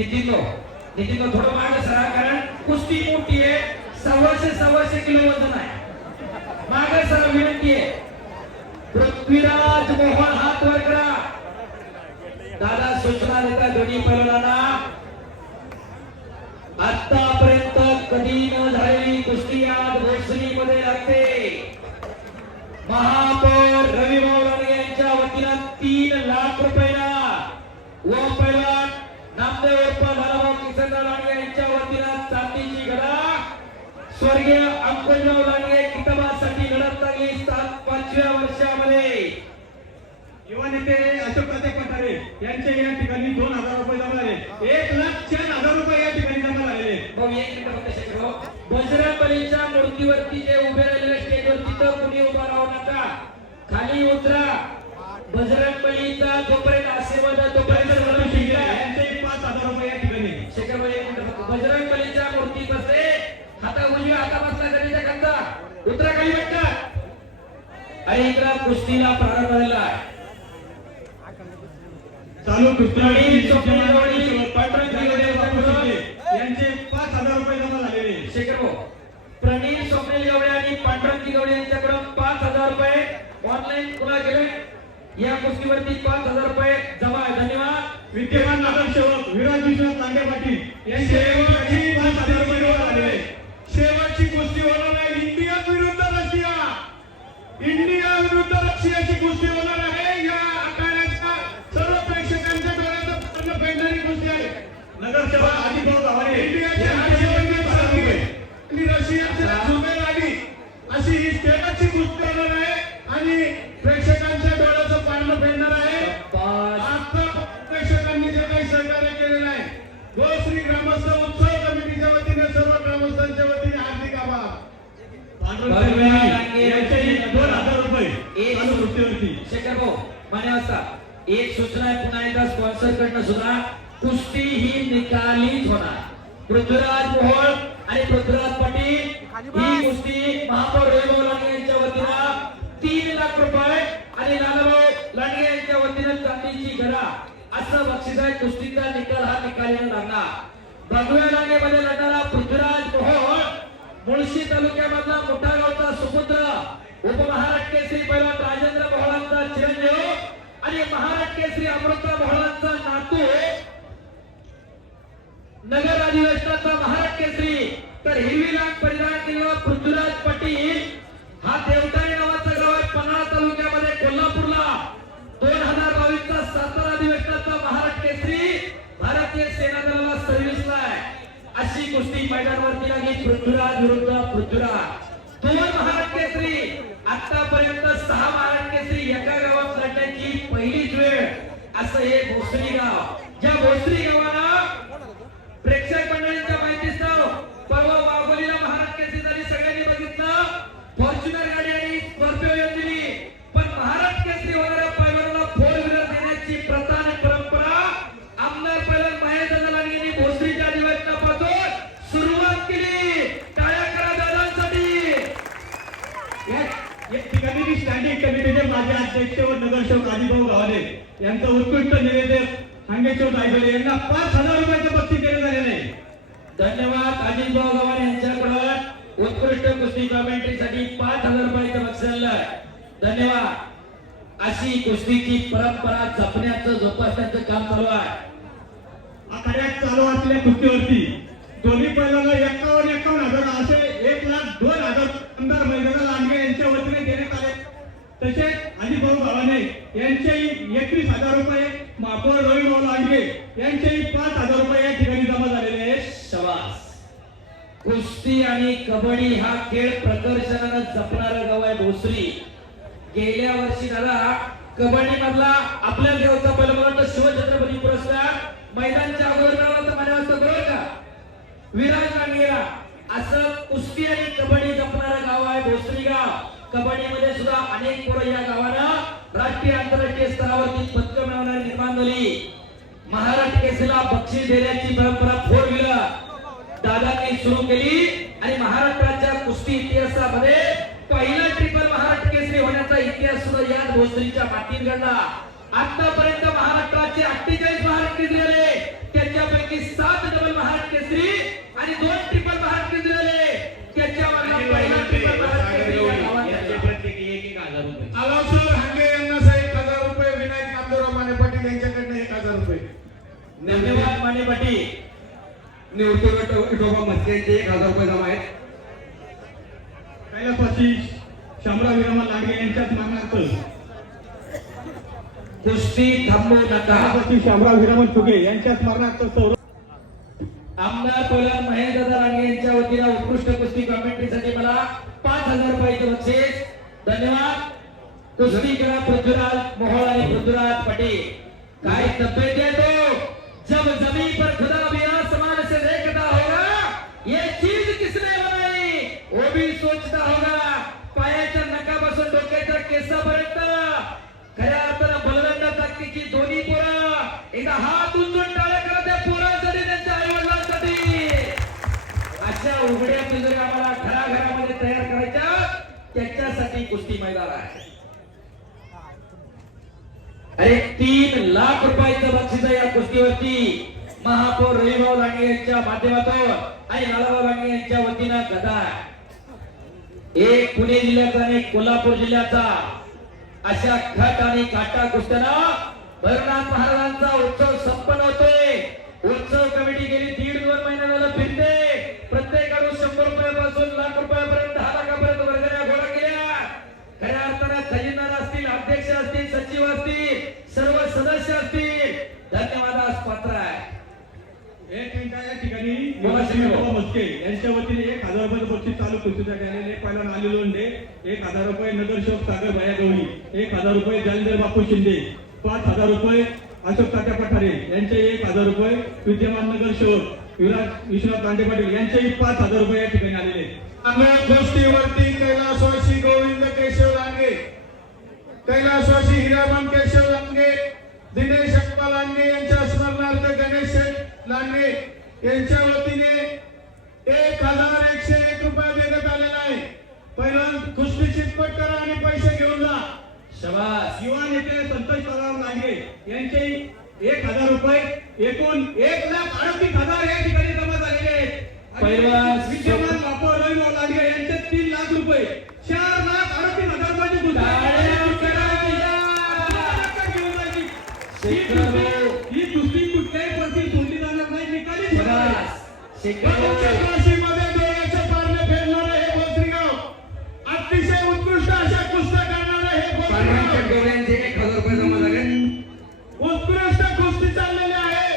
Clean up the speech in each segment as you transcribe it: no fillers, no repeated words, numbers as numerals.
नितीन थोडं मागे सरा, कारण कुस्ती मोठी आहे. 100 किलो वजन आहे. मागे सरा विनंती आहे. पृथ्वीराज मोहन हात वर करा. दादा सूचना देतात दोन्ही पैलवानांना. आतापर्यंत कधी न झालेली कुस्ती आज भोसरी मध्ये लागते. महापौर रवी मावलाने यांच्या वतीनं 3 लाख रुपयाला व पैलवान नामदेव उर्फ लालाभाऊ किसनराव लांडगे यांच्या वतीनं चांदीची गदा. स्वर्गीय अंकुशराव लांडगे किताबासाठी लढत लागली 5व्या वर्षामध्ये. युवा नेते अशोक पठारे यांचे या ठिकाणी 2000 रुपये जमा झाले. 1,04,000 रुपये या ठिकाणी जमा झालेले. बजरंगबलीच्या मूर्तीवरती जे उभे राहिलेले स्टेजवरती तर कुणी उभा राहू नका, खाली उतरा. बजरंगबलीचा जोपर्यंत आशीर्वाद तोपर्यंत यांचे 5,000 रुपये या ठिकाणी. बजरंगबलीच्या मूर्ती बसते, हाता उजव्या हाता बसला गणेशा खालचा, उतरा खाली बसता. आणि इकडे कुस्तीला प्रारंभ झालेला आहे. चालू कुस्ती यांचे 5,000 रुपये जमा झालेले. शेखर भाऊ, प्रणील स्वप्नील गवळे आणि पांडुरंग गवळे यांच्याकडून 5,000 रुपये ऑनलाईन पुन्हा गेले. या कुस्तीवरती 5,000 रुपये जमा आहे. धन्यवाद. विद्यमान नगरसेवक विराज विश्वनाथ लांडे पाटील यांचे 5,000 रुपये जमा झालेले. शेवटची कुस्ती होणार आहे. इंडिया विरुद्ध रशिया, इंडिया विरुद्ध रशियाची कुस्ती होणार आहे. या आखाड्याच्या सर्व प्रेक्षकांच्या डोळ्याचं पूर्ण पेंढारी कुस्ती आहे. नगरसेवक आदिभाऊ गावाने इंडियाच्या आणि रशियाच्या झुमेर आली अशी ही शेवटची कुस्ती होणार आहे आणि प्रेक्षकांच्या डोळ्याचं पारणं फेडणार आहे. आता प्रेक्षकांनी जे काही सहकार्य केलेलं आहे, भोसरी ग्रामस्थ उत्सव कमिटीच्या वतीने सर्व ग्रामस्थांच्या वतीने हार्दिक आभार. 2,000 रुपये चालू कुस्तीवरती. शेखर भाऊ मान्यवस्ता, एक सूचना आहे पुन्हा एकदा स्पॉन्सर कडनं सुद्धा, कुस्ती ही निकालीच होणार. पृथ्वीराज मोहोळ आणि पृथ्वीराज पाटील ही कुस्ती महापौर रवी लांडगे यांच्या वतीनं 3 लाख रुपये आणि लालाभाऊ लांडगे यांच्या वतीनं चांदीची गदा असं बक्षीस आहे. कुस्तीचा निकाल हा निकालीने लागणार. भगव्या लांडगेमध्ये लढणारा पृथ्वीराज मोहोळ मुळशी तालुक्यामधला मोठा गावचा सुपुत्र, उपमहाराष्ट्र केसरी पैलवान राजेंद्र मोहोळांचा चिरंजीव आणि महाराष्ट्र केसरी अमृता मोहोळांचा नातू, नगर अधिवेशनाचा महाराष्ट्र केसरी. तर हिरवी लांब परिधान केलेला पृथ्वीराज पाटील हा देवताई नावाचं गाव आहे पन्हाळा तालुक्यामध्ये कोल्हापूरला. 2022 चा सातारा अधिवेशनाचा महाराष्ट्र केसरी, भारतीय सेना दलाला सर्व्हिसला आहे. अशी कुस्ती मैदानावरती लागली. पृथ्वीराज विरुद्ध पृथ्वीराज, 2 महाराष्ट्र केसरी. आतापर्यंत 6 महाराष्ट्र केसरी एका गावात लढण्याची पहिलीच वेळ असं हे भोसरी गाव. ज्या भोसरी गावाला प्रेक्षक मंडळींच्या माहितीस्तव परवा वाघोलीला महाराष्ट्र केसरी झाली, सगळ्यांनी बघितलं. फॉर्च्युनर गाडी आणि स्कॉर्पिओ दिली, पण महाराष्ट्र केसरी होणाऱ्या पैलवानाला 4 व्हीलर देण्याची प्रथा आणि परंपरा आमदार पैलवान महेश लांडगेंनी भोसरीच्या अधिवेशनापासून सुरुवात केली. टाळ्या करा दादांसाठी. या ठिकाणी स्टँडिंग कमिटीचे माजी अध्यक्ष व नगरसेवक आदिभाऊ गावाने यांचा उत्कृष्ट निवेदक हांगेश्वर दायगडे यांना 5,000 रुपयाचं बक्षीस देण्यात आलेलं आहे. धन्यवाद. अजितभाऊ गव्हाणे यांच्याकडून उत्कृष्ट कुस्ती कॉमेंट्रीसाठी 5,000 रुपयाचं बक्षीस आहे. धन्यवाद. अशी कुस्तीची परंपरा जपण्याचं जोपासण्याचं काम चालू आहे. आखाड्यात चालू असलेल्या कुस्तीवरती दोन्ही पैलवानाला 51,000 असे 1,02,000 आमदार महेंद्र लांडगे यांच्या वतीने देण्यात आले. तसेच आदिभाऊ गावाने यांचेही 31,000 रुपये, महापौर रवी लांडगे यांचेही 5,000 रुपये या ठिकाणी जमा झालेले आहेत. शाबास. कुस्ती आणि कबड्डी हा खेळ प्रकर्षानं जपणारं गाव आहे भोसरी. गेल्या वर्षी झाला कबड्डी मधला आपल्या गावचा पैलवान शिवछत्रपती पुरस्कार मैदानच्या अगोदर मान्यवस्ता बरोबर का विराज लांडगेला. असं कुस्ती आणि कबड्डी जपणारं गाव आहे भोसरी गाव. कबड्डीमध्ये सुद्धा अनेक पोरं या गावानं राष्ट्रीय आंतरराष्ट्रीय स्तरावरती पदकं मिळवणारी निर्माण झाली. महाराष्ट्र केसरीला बक्षीस देण्याची परंपरा 4 व्हीलर दादांनी सुरू केली आणि महाराष्ट्राच्या कुस्ती इतिहासामध्ये पहिला ट्रिपल महाराष्ट्र केसरी होण्याचा इतिहास सुद्धा या भोसरीच्या मातीत घडला. आतापर्यंत महाराष्ट्राचे 48 महाराष्ट्र केसरी आले, त्याच्यापैकी 7 डबल महाराष्ट्र केसरी आणि 2 ट्रिपल महाराष्ट्र केसरी आले. त्याच्यावर पहिला ट्रिपल महाराष्ट्र केसरी या गावात झाला. प्रत्येकी 1,000 रुपये. आलासर हांगे यांना 1,000 रुपये, विनायक नामदेवराव माने पाटील यांच्याकडनं 1,000 रुपये. धन्यवाद माने पाटील. निवृत्ती विठोबा मस्के यांचे 1,000 रुपये जमा आहेत. कैलासवासी शामराव विरामन लांडगे यांच्याच मागण्यार्थ कुस्ती थांबवू नका. कैलासवासी शामराव विरामन फुगे यांच्या स्मरणार्थ सौरभ आमदार पहिलवान महेंद्रदादा रांगे यांच्या वतीने उत्कृष्ट कुस्ती कॉमेंट्रीसाठी मला 5,000 रुपयाचे बक्षीस. धन्यवाद. कुस्ती करा पृथ्वीराज मोहोळ आणि पृथ्वीराज पाटील. काय तब्येत है तो जब जमीन पर खुदा भी आसमान से देखता होगा, ये चीज किसने बनाई वो भी सोचता होगा. पायाच्या नकापासून डोक्याच्या केसापर्यंत खऱ्या अर्थानं बलवंत ताकदीची दोन्ही पोरं एकदा हात उंचून टाळ्या करा त्या पोरांसाठी, त्यांच्या आई वडिलांसाठी. अशा उघड्या जर आम्हाला घराघरामध्ये तयार करायच्या, त्याच्यासाठी कुस्ती मैदान आहे. अरे 3 लाख रुपयाचं बक्षीस आहे या कुस्तीवरती. महापौर रविभाऊ लांडगे यांच्या माध्यमातून आणि लालाभाऊ लांडगे यांच्या वतीनं गदा. एक पुणे जिल्ह्याचा आणि एक कोल्हापूर जिल्ह्याचा अशा खट आणि काटा कुस्त्यानं भरनाथ महाराजांचा उत्सव संपन्न होतोय. उत्सव कमिटी गेली 1.5-2 महिने झालं फिरते. प्रत्येकाकडून 100 रुपयापासून लाख रुपयापर्यंत 10 लाखापर्यंत वर्गण्या गोळा केल्या. खऱ्या अर्थानं खजिनदार असतील, अध्यक्ष असतील, सचिव असतील, सर्व सदस्य असतील, धन्यवादास पात्र आहे. एक मिनिट या ठिकाणी बोला श्री विठोबा मस्के यांच्या वतीने 1,000 रुपये बक्षीस चालू कुस्तीसाठी आलेले पहिलवान आली लोंढे 1,000 रुपये, नगरसेवक सागर भैया गवळी 1,000 रुपये, जालिंदर बापू शिंदे 5,000 रुपये, अशोक तात्या पठारे यांचे 1,000 रुपये, विद्यमान नगरसेवक विश्वनाथ दांडे पाटील यांचेही 5,000 रुपये या ठिकाणी आलेले. आम्ही कुस्तीवरती कैलासवासी गोविंद केशव लांडगे, कैलासवासी हिरामन केशव लांडगे, दिनेश अप्पा लांडगे यांच्या स्मरणार्थ गणेश लांडगे यांच्या वतीने 1,101 रुपये देण्यात आलेला आहे. पहिल्यांदा कुस्ती चितपट करा आणि पैसे घेऊन जा. शाबास. युवा नेते संतोष पवार लांडगे यांचे 1,000 रुपये, एकूण 1,38,000 या ठिकाणी जमा झालेले आहेत. पहिलवान विद्यमान महापौर रविभाऊ लांडगे यांचे 3 लाख रुपये, 4,38,000 रुपयाची कुस्ती ही कुस्ती कुठल्याही प्रती सोडली जाणार नाही. निकाली काशीमध्ये डोळ्याच्या पारणे फेडणारे हे भोसरीगाव, अतिशय उत्कृष्ट अशा कुस्त्या करणारे हे पांडुरंग भोसरीगाव. शेटगोरे यांचे 1,000 रुपये जमा झाले. उत्कृष्ट कुस्ती चाललेली आहे.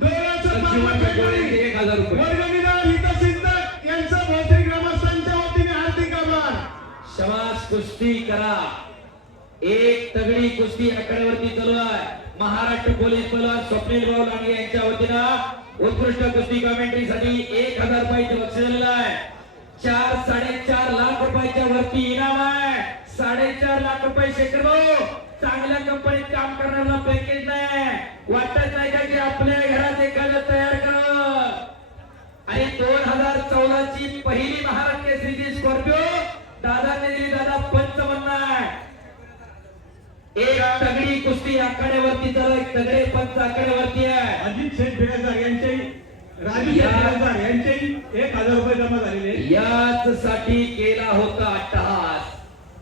डोळ्याच्या पारणे फेडणारी 1,000 रुपये. वर्गणीदार हितसिंधक यांचं भोसरी ग्रामस्थांच्या वतीने हार्दिक आभार. शाबास. कुस्ती करा. एक तगडी कुस्ती आकड्यावरती चालू आहे. महाराष्ट्र पोलीस पहिलवान स्वप्नील भाऊ लांडगे यांच्या वतीनं उत्कृष्ट कुस्ती कॉमेंट्रीसाठी 1,000 रुपयाचे बक्षीस दिलेलं आहे. 4-4.5 लाख रुपयाच्या वरती इनाम आहे. 4.5 लाख रुपये शेकडो. चांगल्या कंपनीत काम करण्याला पॅकेज नाही. वाटत नाही का की आपल्या घरात एखादं तयार करावं. आणि 2014 ची पहिली महाराष्ट्र केसरीची स्कॉर्पिओ दादाने दिली. दादा पंच म्हणणार. एक तगडी कुस्ती आखाड्यावरती चालू, एक तगडे पंच आखाड्यावरती आहे. अजित शेठ बिराजदार यांचे, राजू शेठ बिराजदार यांचे 1,000 रुपये जमा झालेले आहेत. याच साठी केला होता अट्टहास.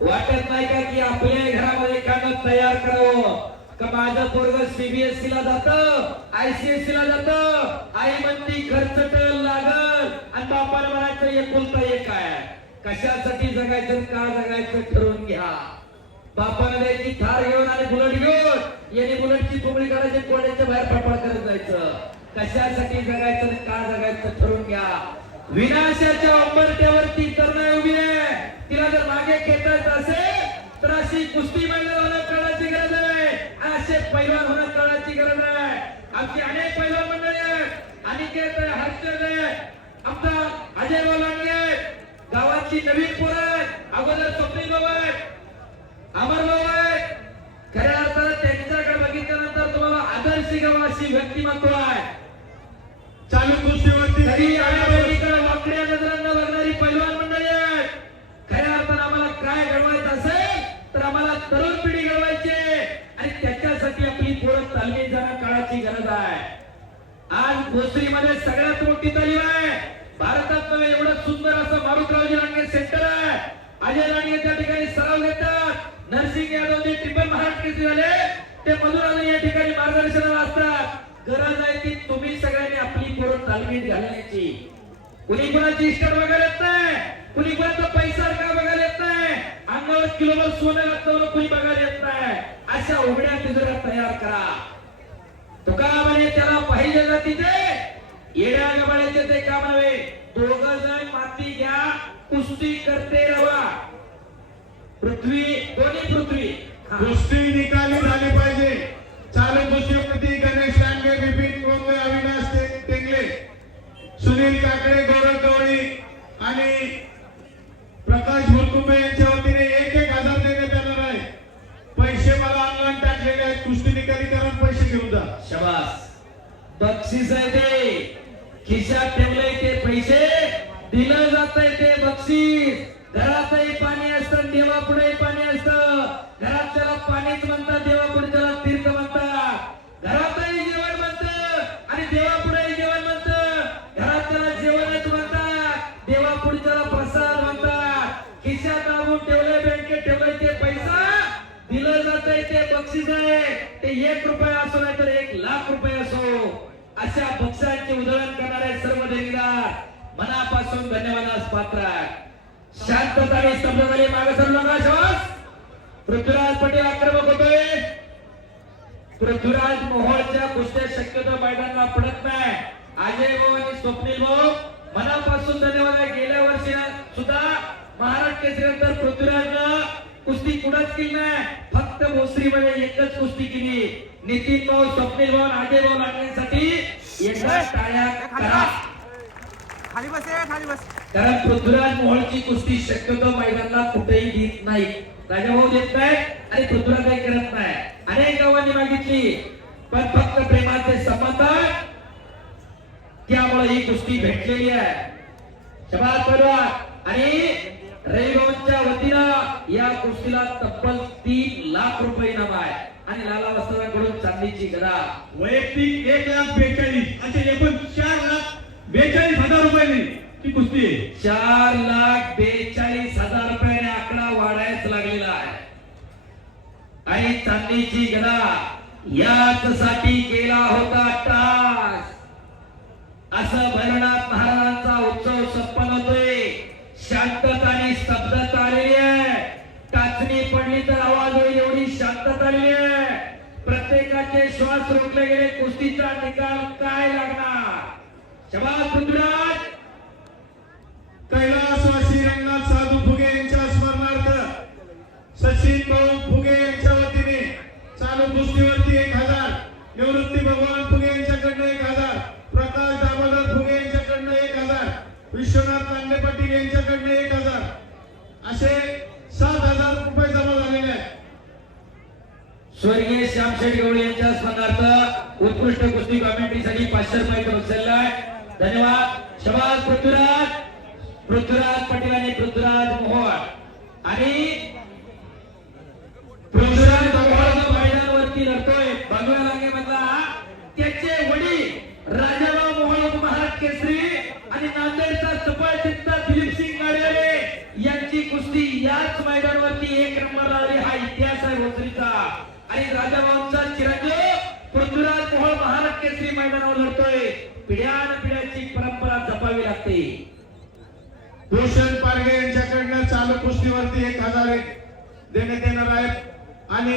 वाटत नाही का की आपल्या घरामध्ये एखादं तयार करावं का माझं पोरग सीबीएसई ला जातं, आयसीएसई ला जातं, आई म्हणती खर्च लागल आणि बापाला म्हणायचं एकुलता एक आहे. कशासाठी जगायचं, का जगायचं ठरवून घ्या. बापाने द्यायची थार घेऊन आणि बुलेट घेऊन याने बुलेटची पुंगळी करायची, कोड्याच्या बाहेर फडफड करत जायचं. कशासाठी जगायचं आणि का जगायचं ठरवून घ्या. विनाशाच्या उंबरठ्यावरती तरुण उभी आहे. तिला जर मागे खेचायचं असेल तर अशी कुस्ती मैदानावर कळायची गरज आहे. असे पैलवान होणं कळायची गरज आहे. आमची अनेक पैलवान मंडळी आहेत. अनिकेत आहे, हर्षद आहे, आमचा अजय भाऊ लांडगे, गावाची नवीन पोरं आहेत. अगोदर स्वप्नील भाऊ आहेत, अमर भाऊ आहेत. खऱ्या अर्थानं त्यांच्याकडे बघितल्यानंतर तुम्हाला आदर्श गाव अशी व्यक्तिमत्व आहे. चालू कुस्तीवरती तरी आयाबहिणीकडे वाकड्या नजरांना बघणारी पैलवान मंडळी आहेत. खऱ्या अर्थानं आम्हाला काय घडवायचं असेल तर आम्हाला तरुण पिढी घडवायची आणि त्याच्यासाठी भोसरीमध्ये सगळ्यात मोठी तालीम आहे. भारतात नव्हे एवढं सुंदर असं मारुतरावजी लांडगे सेंटर आहे. अजय लांडगे त्या ठिकाणी सराव घेतात. नरसिंग यादव जे ट्रिपल महाराष्ट्र केसरी झाले ते मधुराने या ठिकाणी मार्गदर्शनाला असतात. गरज आहे ती तुम्ही सगळ्यांनी आपली पोरं तालमीत घालण्याची. कुणी कुणाची इष्ट बघायला येत नाही, कुणी कुणाचा पैसा का बघायला येत नाही, अंगावर किलोभर सोनं घातलं कुणी बघायला येत नाही. अशा उघड्या तिजोऱ्या तयार करा. तुका म्हणे त्याला पाहिजे जातीचे येड्या गबाळ्याचे ते काम नव्हे. दोघं जण माती घ्या, कुस्ती करते रवा. पृथ्वी दोन्ही पृथ्वी कुस्ती निकाली झाली पाहिजे. चालू कुस्तीपती गणेश लांडगे, बिपिन कोंबे, अविनाश टेंगले, सुनील काकडे, गौरव गवळी आणि प्रकाश भुरकुंबे यांच्या वतीने 1,000 देण्यात येणार आहे. पैसे मला ऑनलाईन टाकलेले आहेत. कुस्ती निकाली करा, पैसे घेऊन जा. शाबास. बक्षीस आहे ते, खिशात ठेवले ते पैसे, दिलं जातंय ते बक्षीस. घरातही पाणी असतं, देवापुढे पाणी असतं. घरात त्याला पाणीच म्हणतात, देवापुढे त्याला तीर्थ म्हणतात. घरातही जेवण म्हणतं आणि देवापुढेही जेवण म्हणतं. घरात त्याला जेवणच म्हणतात, देवापुढे त्याला प्रसाद म्हणतात. खिशात दाबून ठेवले, बँकेत ठेवले ते पैसा, दिलं जातंय ते बक्षीस आहे. ते 1 रुपया असो नाही तर 1,00,000 रुपये असो. अशा बक्षांचे उधळण करणारे सर्व देणगीदार मनापासून धन्यवादास पात्र आहेत. शांतता आणि स्तब्धता मागे सरला का श्वास. पृथ्वीराज पटेल आक्रमक होतोय. पृथ्वीराज मोहोळच्या कुस्त्या शक्यतो मैदानाला पडत नाही. अजय भाऊ आणि स्वप्नील भाऊ मनापासून धन्यवाद आहे. गेल्या वर्षी सुद्धा महाराष्ट्र केसरीनंतर पृथ्वीराजनं कुस्ती कुणाच केली नाही, फक्त भोसरीमध्ये एकच कुस्ती केली. नितीन भाऊ, स्वप्नील भाऊ, अजय भाऊ लांडगेंसाठी एकदा टाळ्या करा. खाली बस ए, खाली बस. कारण पृथ्वीराज मोहोळची कुस्ती शक्यतो मैदानाला कुठेही देत नाही. राजाभाऊ देत नाही आणि पृथ्वीराज काही करत नाही. अनेक गावांनी मागितली पण फक्त प्रेमाचे संबंध त्यामुळे ही कुस्ती भेटलेली आहे. शबाद पहलवान. आणि रविभाऊंच्या वतीनं या कुस्तीला तब्बल 3,00,000 रुपये इनाम आहे. आणि लाला वस्त्राकडून चांदीची गदा. वैयक्तिक 1,42,000 असे एकूण 4,42,000 रुपये ती कुस्ती आहे. 4,42,000 रुपयाने आकडा वाढायच लागलेला आहे. आणि चांदीची गदा याच साठी केला होता टास. असं भैरवनाथ महाराजांचा उत्सव संपन्न होतोय. शांतता आणि स्तब्धता आलेली आहे. टाचणी पडली तर आवाज होईल एवढी शांतता आलेली आहे. प्रत्येकाचे श्वास रोखले गेले. कुस्तीचा निकाल काय लागणार. शबाद पृथ्वीराज. कैलासवासी रंगनाथ साधू फुगे यांच्या स्मरणार्थ सचिन भाऊ फुगे यांच्या वतीने चालू कुस्तीवरती 1,000, निवृत्ती भगवान फुगे यांच्याकडनं 1,000, प्रकाश दामोदर फुगे यांच्याकडनं 1,000, विश्वनाथ लांडे पाटील यांच्याकडनं 1,000 असे 7,000 रुपये जमा झालेले आहेत. स्वर्गीय श्यामशेठ गवळी यांच्या स्मरणार्थ उत्कृष्ट कुस्ती कॉमेंट्रीसाठी 500 रुपये बक्षीस आहे. धन्यवाद. शबाद पृथ्वीराज. पृथ्वीराज पटेल आणि पृथ्वीराज मोहोळ. आणि पृथ्वीराज मोहोळ मैदानावरती लढतोय भगव्या रांगेमधला. त्याचे वडील राजाभाऊ मोहोळ महाराष्ट्र केसरी आणि नांदेडचा सफळ चित्ता दिलीप सिंग गाडे यांची कुस्ती याच मैदानावरती 1 नंबरला आली. हा इतिहास आहे भोसरीचा. आणि राजाभाऊंचा चिरंजीव पृथ्वीराज मोहोळ महाराष्ट्र केसरी मैदानावर लढतोय. पिढ्यानपिढ्याची परंपरा जपावी लागते. भूषण पारगे यांच्याकडनं चालू कुस्तीवरती 1,000 देण्यात येणार आहे. आणि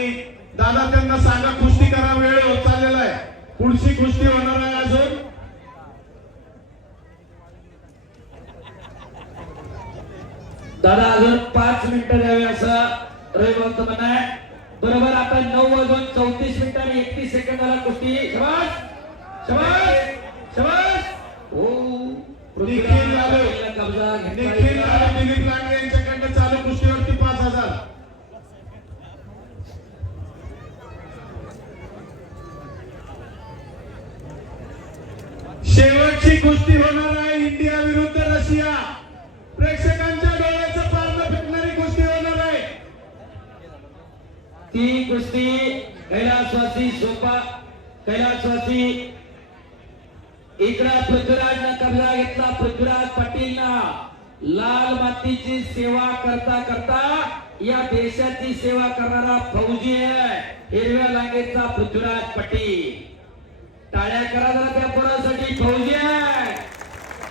दादा त्यांना सांगा कुस्ती करा, वेळ होत चाललेला आहे. पुढची कुस्ती होणार आहे अजून. दादा अजून 5 मिनिटं द्यावे असं रविभाऊंचं म्हणणं आहे. बरोबर आता 9:34 आणि 31 सेकंदाला कुस्ती. शबास शबास शबास. हो निखिल यादव, कब्जा निखिल यादव, दिलीप लांडगे यांच्याकडनं चालू कुस्तीवरती 5,000. शेवटची कुस्ती होणार आहे इंडिया विरुद्ध रशिया. प्रेक्षकांच्या डोळ्याचं पारणं फेकणारी कुस्ती होणार आहे. ती कुस्ती कैलासवासी सोपा कैलासवासी इकडं पृथ्वीराजनं कब्जा घेतला. पृथ्वीराज पाटीलनं लाल मातीची सेवा करता करता या देशाची सेवा करणारा फौजी आहे हिरव्या लांगेचा पृथ्वीराज पाटील. टाळ्या करा जरा त्या पोरासाठी. फौजी आहे,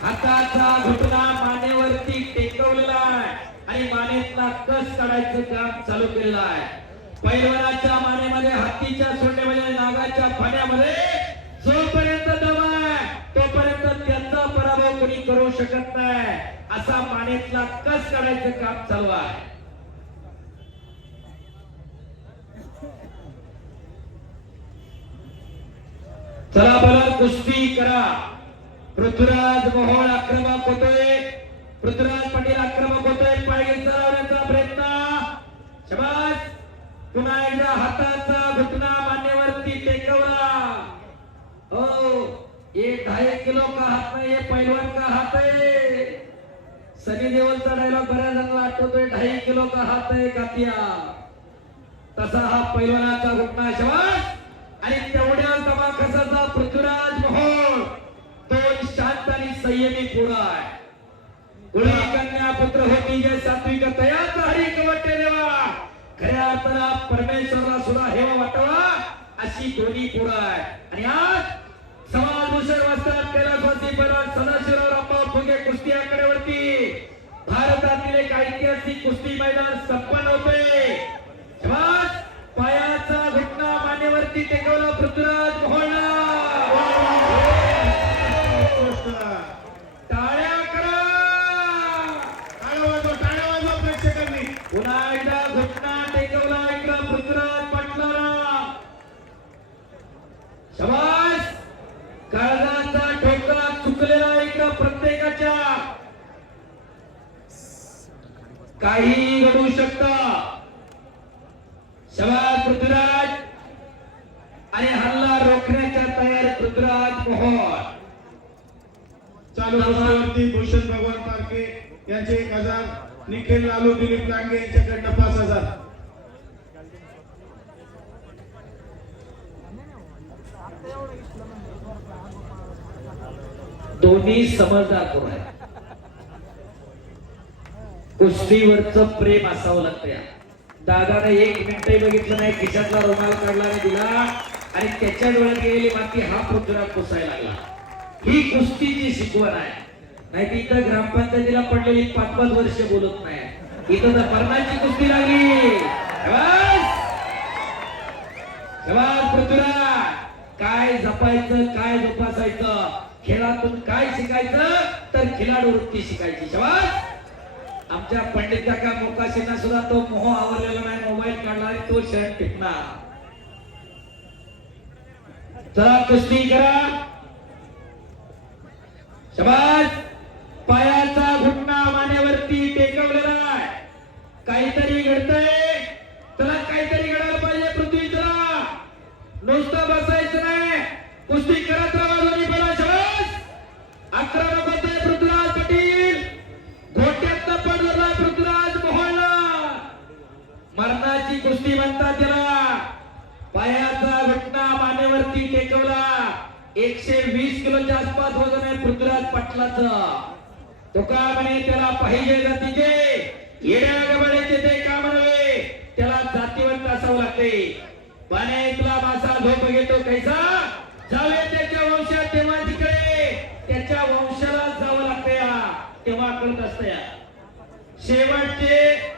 हाताचा घुटना मानेवरती टेकवलेला आहे आणि मानेतला कस काढायचं काम चालू केलेलं आहे. पैलवानाच्या मानेमध्ये, हत्तीच्या सोंडेमध्ये, नागाच्या फाण्यामध्ये जोपर्यंत दम आहे तोपर्यंत त्यांचा पराभव कोणी करू शकत नाही. असा मानेतला कस काढायचं काम चालू आहे. चला बला कुस्ती करा. पृथ्वीराज मोहोळ आक्रमक होतोय. पृथ्वीराज पाटील आक्रमक होतोय. पाय चढवण्याचा प्रयत्न. शाबास. पुन्हा एकदा हाताचा घुटना मानेवरती टेकवला. हो, ये 2.5 किलो का हात नाही, ये पैलवान का हात आहे. सनी देओलचा डायलॉग बऱ्याच जणांना आठवतोय. 2.5 किलो का हात आहे कातिया. तसा हा पैलवानाचा घुटना. शाबास. आणि तेवढ्या दमाखसाचा पृथ्वीराज मोहोळ तो शांत आणि संयमी पुरा आहे. कुळी कन्या पुत्र होती जे सात्विक तयाचा हरी कवटे देवा. खऱ्या अर्थाला परमेश्वरला सुद्धा हेवा वाटावा अशी दोन्ही पुरा आहे. आणि आज समाजभूषण वस्त्रात कैलासवासी पैलवान सदाशिवराव रामभाऊ फुगे कुस्ती आकड्यावरती भारतातील एक ऐतिहासिक कुस्ती मैदान संपन्न होते. शाबास. पायाचा घुटना मानेवरती टेकवला पृथ्वीराज मोहोळला. टाळ्या करा. टाळ्या वाजवा प्रेक्षकांनी. पुन्हा एकदा घुटना टेकवला इकडं पृथ्वीराज पाटलाला. शाबास. काळजाचा ठोका चुकलेला इकडं प्रत्येकाच्या. काही घडू शकतं. शाबास पृथ्वीराज. आणि हल्ला रोखण्याच्या तयार पृथ्वीराज मोहोळ. चालू कुस्तीवरती भूषण भगवान पारखे यांचे 1000, निखिल लालू दिलीप लांगे यांच्याकडनं 5000. दोन्ही समजदार करू आहे. कुस्तीवरचं प्रेम असावं लागतं. दादाने 1 मिनिटही बघितलं नाही. खिशातला रुमाल काढला आणि दिला आणि त्याच्या डोळ्यात गेलेली माती हा पृथ्वीराज पुसायला लागला. ही कुस्तीची शिकवण आहे. नाही ती इथं ग्रामपंचायतीला पडलेली 5-5 वर्ष बोलत नाही. इथं तर मरणाची कुस्ती लागली. पृथ्वीराज. काय जपायचं, काय जोपासायचं, खेळातून काय शिकायचं तर खिलाडू वृत्ती शिकायची. शाबास. आमच्या पंडित काका मोकाशींना सुद्धा तो मोह आवरलेला नाही. मोबाईल काढला आणि तो शर्ट टिकणार. चला कुस्ती करा. शाबास. पायाचा घुटना मानेवरती टेकवलेला आहे. काहीतरी घडतंय. चला काहीतरी घडायला पाहिजे पृथ्वी. चला नुसतं बसायचं नाही. कुस्ती करत राहा दोन्ही पहिला. शाबास. आक्रमक होते पृथ्वीराज पाटील. घोट्यातनं पडलेला पृथ्वीराज मोहोळला. मरणाची कुस्ती म्हणतात त्याला. पायाचा घुटना मानेवरती टेकवला. 120 किलोच्या आसपास वजन आहे पृथ्वीराज पाटलाचं. तो का म्हणे त्याला पाहिजे जातीचे येड्या गबाड्याचे ते का म्हणावे. त्याला जातीवंत असावं लागते. पाण्यातला मासा झोप घेतो कैसा जावे त्याच्या वंशात तेव्हा तिकडे त्याच्या वंशाला जावं लागतं. तेव्हा कळत असतं. शेवटचे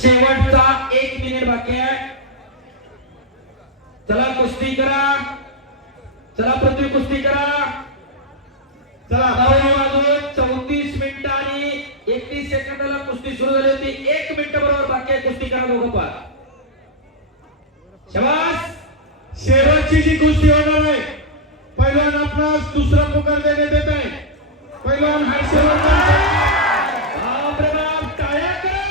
शेवटचा 1 मिनिट बाकी आहे. चला कुस्ती करा. चला पृथ्वी कुस्ती करा. चला 9 वाजून 34 मिनिटं आणि 31 सेकंदाला कुस्ती सुरू झाली होती. 1 मिनिट बरोबर बाकी आहे. कुस्ती करा दोघं पण. शाबास. शेवटची जी कुस्ती होणार आहे, पहिलवान आपणास दुसरा पुकार देण्यात येत आहे. पहिलवान हर्षवर्धन. बाप रे बाप. टाळ्या करा.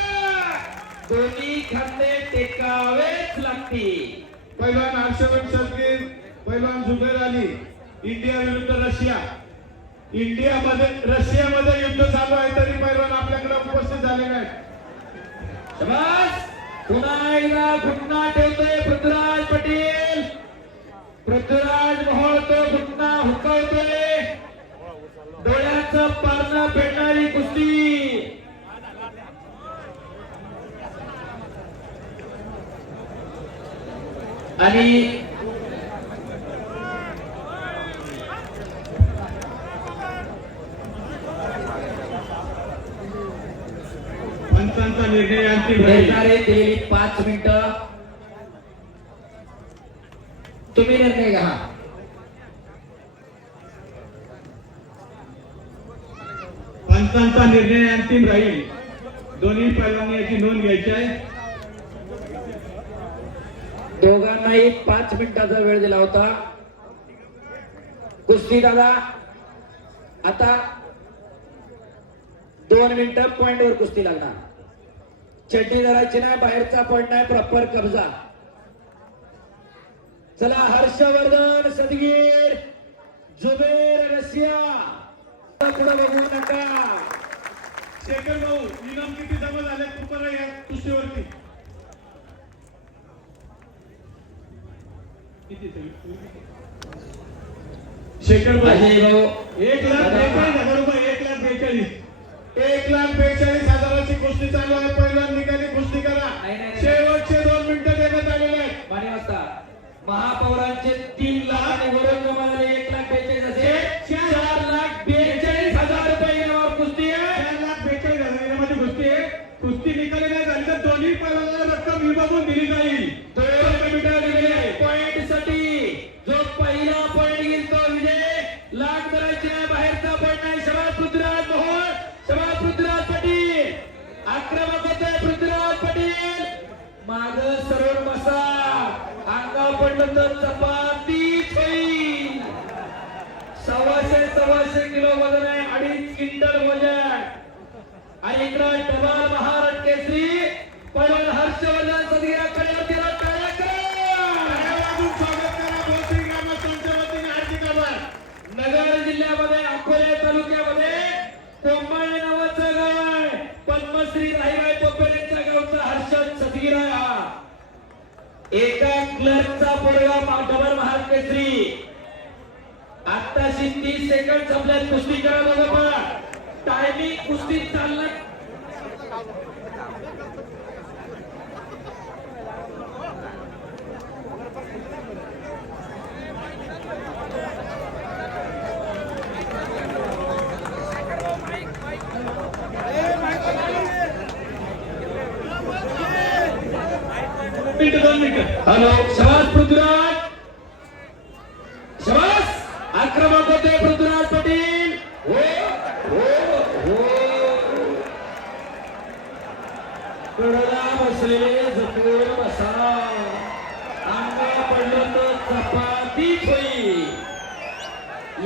दोन्ही खांदे टेकावेच लागतील. पहिलवान हर्षवर्धन सरकीर, पहिलवान झुबेर अली. इंडिया विरुद्ध रशिया. रशियामध्ये युद्ध चालू आहे तरी पहिलवान आपल्याकडे उपस्थित झाले नाहीत. शाबास. पुन्हा एकदा घुटना ठेवतोय पृथ्वीराज पाटील. पृथ्वीराज मोहोळ तो घुटना हुकवतोय. डोळ्याचं पारणं फेडणारी कुस्ती. आणि पंचांचा निर्णय अंतिम राहील. निर्धारे दिलेली 5 मिनिटं. तुम्ही निर्णय घ्या. पंचांचा निर्णय अंतिम राहील. दोन्ही पैलवानांनी याची नोंद घ्यायची आहे. दोघांनाही 5 मिनिटाचा वेळ दिला होता. कुस्ती दादा आता 2 मिनिटं पॉइंट वर कुस्ती लागणार. चड्डी धरायची नाही, बाहेरचा पॉइंट नाही, प्रॉपर कब्जा. चला हर्षवर्धन सदगीर, जुबेर रशिया पुढे बघू नका. शेखर भाऊ इनाम किती जमा झाले कृपया या कुस्तीवरती. शेखर भाऊ अजय भाऊ 1,42,000 रुपये. 1,42,000. 1,42,000ची कुस्ती चालू आहे. पहिला निकाली कुस्ती करा. नाही. शेवटचे 2 मिनिटं देण्यात आलेले आहेत. माने वाजता महापौरांचे 3 लाख आणि वरून जमा झाले 1,42,000 असे 4,42,000 रुपये इनामावर कुस्ती आहे. 4,42,000 इनामाची कुस्ती आहे. कुस्ती निकाली नाही झाली तर दोन्ही पैलवानांना रक्कम विभागून दिली जाईल. पॉइंट साठी जो पहिला पॉइंट घेईल तो विजय. लाख करायची नाही, बाहेरचा पॉइंट नाही. शबाद पृथ्वीराज मोहोळ, शबाद पृथ्वीराज पाटील. आक्रमक होतोय पृथ्वीराज पाटील. माग सरळ बसा. अंगावर पडलं तर चपातीच होईल. 125 किलो वजन आहे, 2.5 क्विंटल वजन. आणि इकडं डबल महाराष्ट्र केसरी पैलवान हर्षवर्धन सदगीराकडे तिला टाळ्या करा. स्वागत करा. भोसरी ग्रामस्थांच्या वतीने हार्दिक आभार. नगर जिल्ह्यामध्ये अकोले तालुक्यामध्ये कोंबाळे नावाचं गाव आहे. पद्मश्री राहीबाई पोपेरेंच्या गावचा हर्षद सदगीरा. एका क्लर्कचा पोरगा डबल महाराष्ट्र केसरी. आत्ताशी 30 सेकंड संपल्यात. कुस्ती करा बघा पण टायमिंग कुस्ती चालणार. हॅलो शबास पृथ्वीराज. शबास आक्रमक होते पृथ्वीराज पाटील. हो हो हो कडला बसलेले झटून बसा. अंगा पडलं तर चपातीच होईल.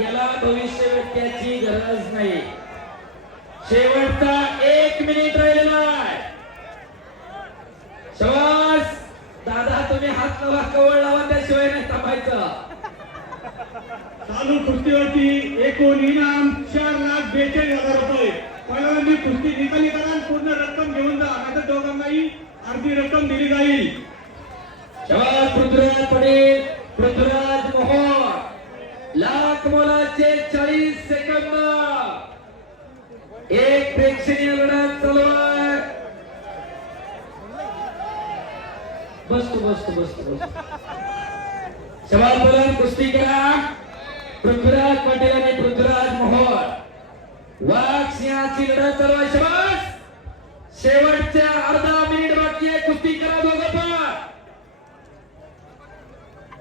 याला भविष्यवेत्याची गरज नाही. शेवटचा 1 मिनिट राहिलेला आहे. शबास दादा तुम्ही हात लावा, कवळ लावा, त्याशिवाय नाही थांबायचं. चालू कुस्तीवरती एकूण इनाम 4,42,000 रुपये. पैलवानांनी कुस्ती निकाली करा आणि पूर्ण रक्कम घेऊन जा, नाहीतर दोघांनाही अर्धी रक्कम दिली जाईल. शबास पृथ्वीराज पटेल, पृथ्वीराज मोहोळ. लाख मोलाचे 40 सेकंद. एक प्रेक्षणीय लढत चालू आहे. बसतो. शबास बोला कुस्ती करा. पृथ्वीराज पाटील आणि पृथ्वीराज मोहोळ. वाघ सिंहाची लढत चालू आहे. शबास शेवटच्या अर्धा मिनिट बाकी आहे. कुस्ती करा दोघं पण.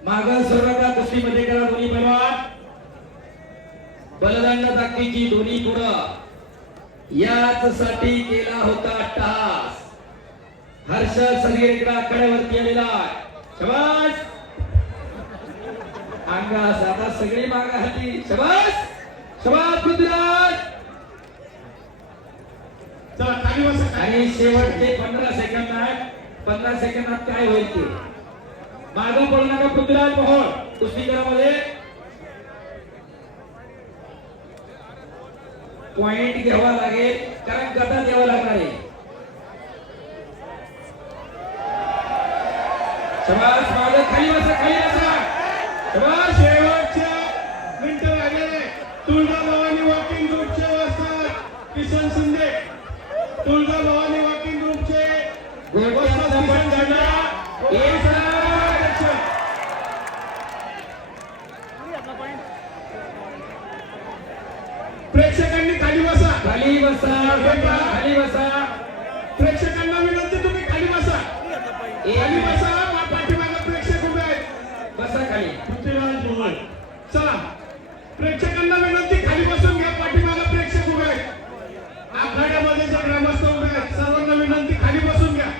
माग सर्वता कुस्तीमध्ये करा दोन्ही पैलवान. बलदंड ताकदीची दोन्ही पुढं. याच साठी केला होता टास. हर्ष सदगीर कडेवरती आलेला आहे. शबास अंगास आता सगळी मागा हाती. शबास पृथ्वीराज. चला खाली बसा. आणि शेवटचे 15 सेकंद आहेत. 15 सेकंदात काय होईल ते मागं पडू नका. पृथ्वीराज मोहोळ कुस्तीकरामध्ये पॉइंट घ्यावा लागेल, कारण गटात यावं लागणार आहे. शाबास मालक, खाली बसा, खाली बसा. शाबास. शेवटच्या मिनिटं लागले. तुळजाभवानी वॉकिंग ग्रुपचे वस्ताद किसन शिंदे, तुळजाभवानी वॉकिंग ग्रुपचे वस्ताद किसन शिंदे. प्रेक्षकांनी खाली बसा. खाली बसा, खाली बसा. प्रेक्षकांना विनंती, तुम्ही खाली बसा. खाली बसा. पाठीमागे प्रेक्षक उभे आहेत. बसा खाली. पृथ्वीराज भोवळ. चला, प्रेक्षकांना विनंती, खाली बसून घ्या. पाठीमागे प्रेक्षक उभे आहेत. आखाड्यामध्ये जे ग्रामस्थ उभे आहेत, सर्वांना विनंती, खाली बसून घ्या.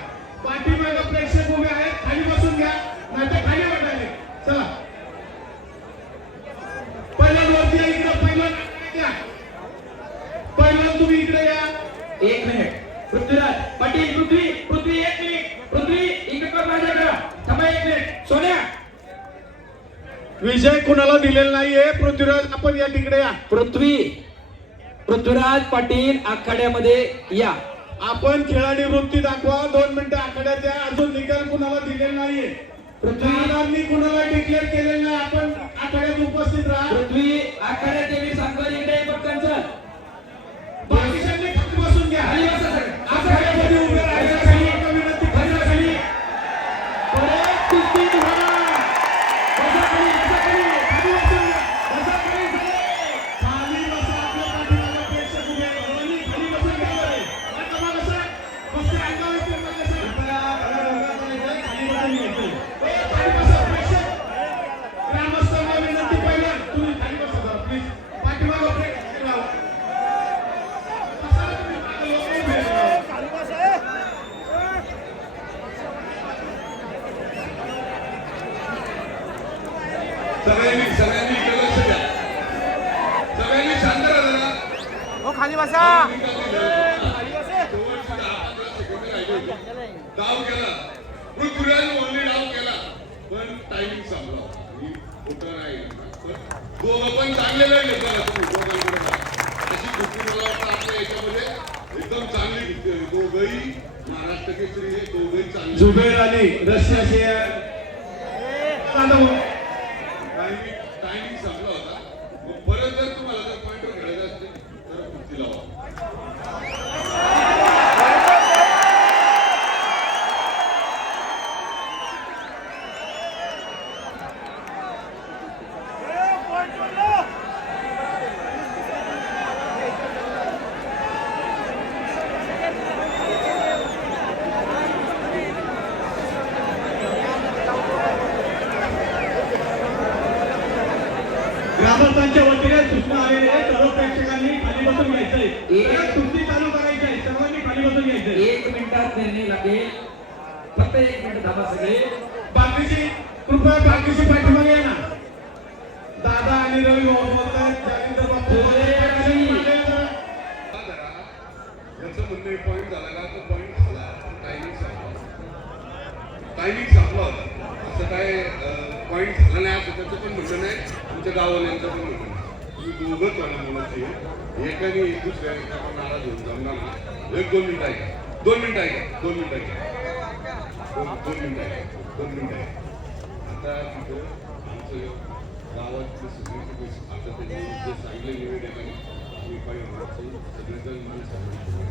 पाठीमागे प्रेक्षक उभे आहेत, खाली बसून घ्या, नाहीतर खाली वाटायले. चला, पहिला वरती या, इकडे पहिला या. पहिला तुम्ही इकडे या. 1 मिनिट. पृथ्वीराज पाटील, पृथ्वी 1 मिनिट. पृथ्वी इकडे कर माझ्याकडे. थांबा 1 मिनिट. सोन्या. विजय कुणाला दिलेला नाहीये. पृथ्वीराज, आपण या तिकडे या. पृथ्वीराज पाटील आखाड्यामध्ये या. आपण खेळाडू वृत्ती दाखवा. 2 मिनिटं आखाड्यात या. अजून निकाल कुणाला दिलेला नाहीये. पृथ्वीराजांनी कुणाला डिक्लेअर केलेलं नाही. आपण आखाड्यात उपस्थित राहा. पृथ्वी आखाड्यात मी सांगतो, इकडे पटकन चल. बाकीच्यांनी खाली बसून घ्या. खाली बसा सगळे. आखाड्यामध्ये उभे राहायचं. खाली विनंती, खाली बसा. खाली. परत कुस्ती धरा. बसा खाली, बसा खाली. खाली बसून घ्या. बसा खाली सगळे. खाली बसा. आपल्या पाठीमागे प्रेक्षक उभे आहेत. खाली बसून घ्या. आता मग असं मस्त अंगावर येते मग असं. खाली बसून घ्यायचं. खाली बसा प्रेक्षक. ग्रामस्थांना विनंती, पहिला तुम्ही खाली बसा जरा प्लीज. पाठीमागे प्रेक्षक राहा. बसा तुम्ही, मागे लोक उभे आहेत. सगळ्यांनी इकडे लक्ष द्या. सगळ्यांनी शांत राहा जरा. हो खाली बसा. डाव केला, पृथ्वीराज ओनली डाव केला, पण टायमिंग संपला. मी खोटं नाही, पण दोघं पण चांगले लढले. बघा तुम्ही दोघांकडे बघा. अशी कुस्ती मला वाटतं आपल्या याच्यामध्ये एकदम चांगली कुस्ती होती. दोघंही महाराष्ट्र केसरी हे दोघंही चांगले. जुबेर अली रशियाचे टायमिंग संपला होता. मग परत जर तुम्हाला जर पॉइंटवर खेळायचं असतील तर कुस्ती लावा. ग्रामस्थांच्या वतीने सूचना आलेली आहे. सर्व प्रेक्षकांनी खाली बसून घ्यायचंय. कुस्ती चालू करायची आहे. सर्वांनी खाली बसून घ्यायचंय. 1 मिनिटात निर्णय लागेल. फक्त 1 मिनिट थांबा सगळे. बाकीची कृपया बाकीची पाठीमागे या ना. दादा आणि रवी भाऊ बोलतात. जालिंदर बापू याचं म्हणणं पॉईंट झाला का तर पॉईंट झाला. टायमिंग संपला होता. असं काय पॉईंट झाला नाही असं त्याचं पण म्हणणं नाही. तुमच्या गावाल्यांचं पण म्हणणं नाही. तुम्ही दोघंच म्हणा म्हणत एकाने दुसऱ्या एकाला नाराज होऊन जमणार ना. 1-2 मिनिटं ऐका. 2 मिनिटं ऐका. 2 मिनिटं ऐका. 2 मिनिटं ऐका. 2 मिनिटं ऐका. आता तिथं आमचं गावातले सगळे आता त्यांनी जे सांगितलं निवेदनाने मी काही सगळेजण मला सांगितलं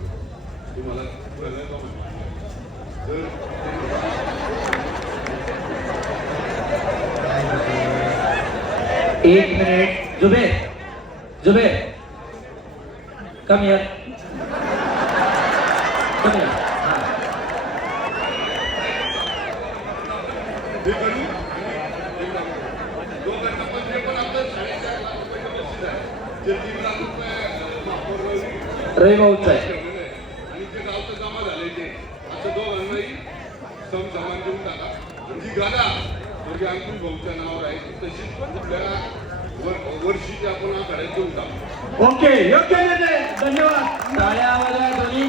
तुम्हाला कळलं का म्हणलं जर 1 minute. Zuber come here. Come here. हे करू दोघांना पण जे पण आपलं 4.5 लाख रुपये बक्षीस आहे जे 3 लाख रुपये महापौर रवी भाऊचं आहे. आणि जे गावचं जमा झालंय ते असं दोघांनाही समान देऊन टाका. जी गादा म्हणजे अंकुश भाऊच्या नावावर आहे तशीच कुठल्या वर्षीची आपण आखाड्यात देऊन टाकू. ओके, योग्य निर्णय. धन्यवाद. टाळ्या वाजवा दोन्ही